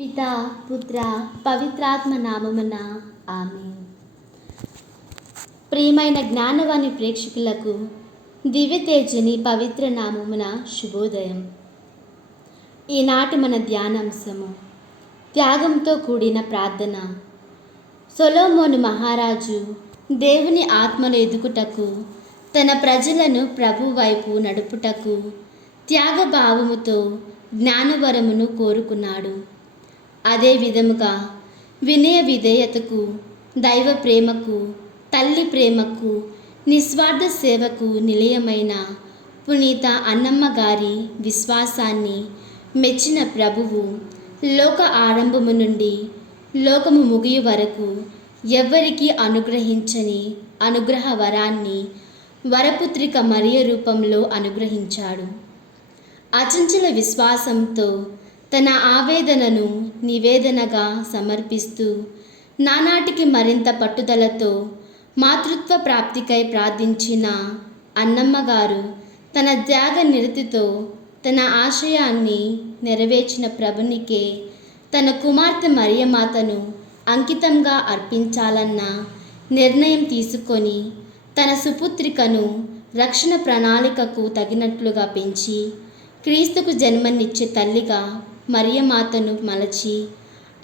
పితా పుత్ర పవిత్రాత్మ నామమున ఆమేన్. ప్రియమైన జ్ఞానవాణి ప్రేక్షకులకు దివ్యతేజని పవిత్ర నామమున శుభోదయం. ఈనాటి మన ధ్యానాంశము త్యాగంతో కూడిన ప్రార్థన. సొలొమోను మహారాజు దేవుని ఆత్మను ఎదుగుటకు, తన ప్రజలను ప్రభు వైపు నడుపుటకు త్యాగభావముతో జ్ఞానవరమును కోరుకున్నాడు. అదే విధముగా వినయ విధేయతకు, దైవ ప్రేమకు, తల్లి ప్రేమకు, నిస్వార్థ సేవకు నిలయమైన పునీత అన్నమ్మ గారి విశ్వాసాన్ని మెచ్చిన ప్రభువు లోక ఆరంభము నుండి లోకము ముగియు వరకు ఎవ్వరికీ అనుగ్రహించని అనుగ్రహ వరాన్ని వరపుత్రిక మరియ రూపంలో అనుగ్రహించాడు. అచంచల విశ్వాసంతో తన ఆవేదనను నివేదనగా సమర్పిస్తూ నానాటికి మరింత పట్టుదలతో మాతృత్వ ప్రాప్తికై ప్రార్థించిన అన్నమ్మగారు తన త్యాగ నిరతితో తన ఆశయాన్ని నెరవేర్చిన ప్రభునికే తన కుమార్తె మరియమాతను అంకితంగా అర్పించాలన్న నిర్ణయం తీసుకొని తన సుపుత్రికను రక్షణ ప్రణాళికకు తగినట్లుగా పెంచి క్రీస్తుకు జన్మనిచ్చే తల్లిగా మరియమాతను మలచి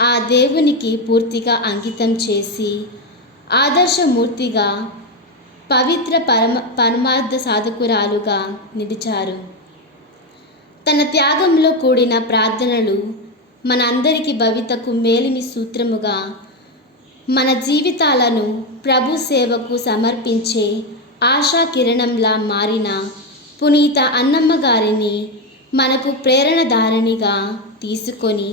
ఆ దేవునికి పూర్తిగా అంకితం చేసి ఆదర్శమూర్తిగా పవిత్ర పరమార్థ సాధకురాలుగా నిలిచారు. తన త్యాగంలో కూడిన ప్రార్థనలు మనందరికీ భవితకు మేలిమి సూత్రముగా మన జీవితాలను ప్రభు సేవకు సమర్పించే ఆశా కిరణంలా మారిన పునీత అన్నమ్మ గారిని మనకు ప్రేరణధారణిగా తీసుకొని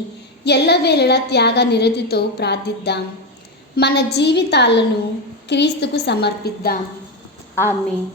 ఎల్లవేళలా త్యాగ నిరతితో ప్రార్థిద్దాం. మన జీవితాలను క్రీస్తుకు సమర్పిద్దాం. ఆమేన్.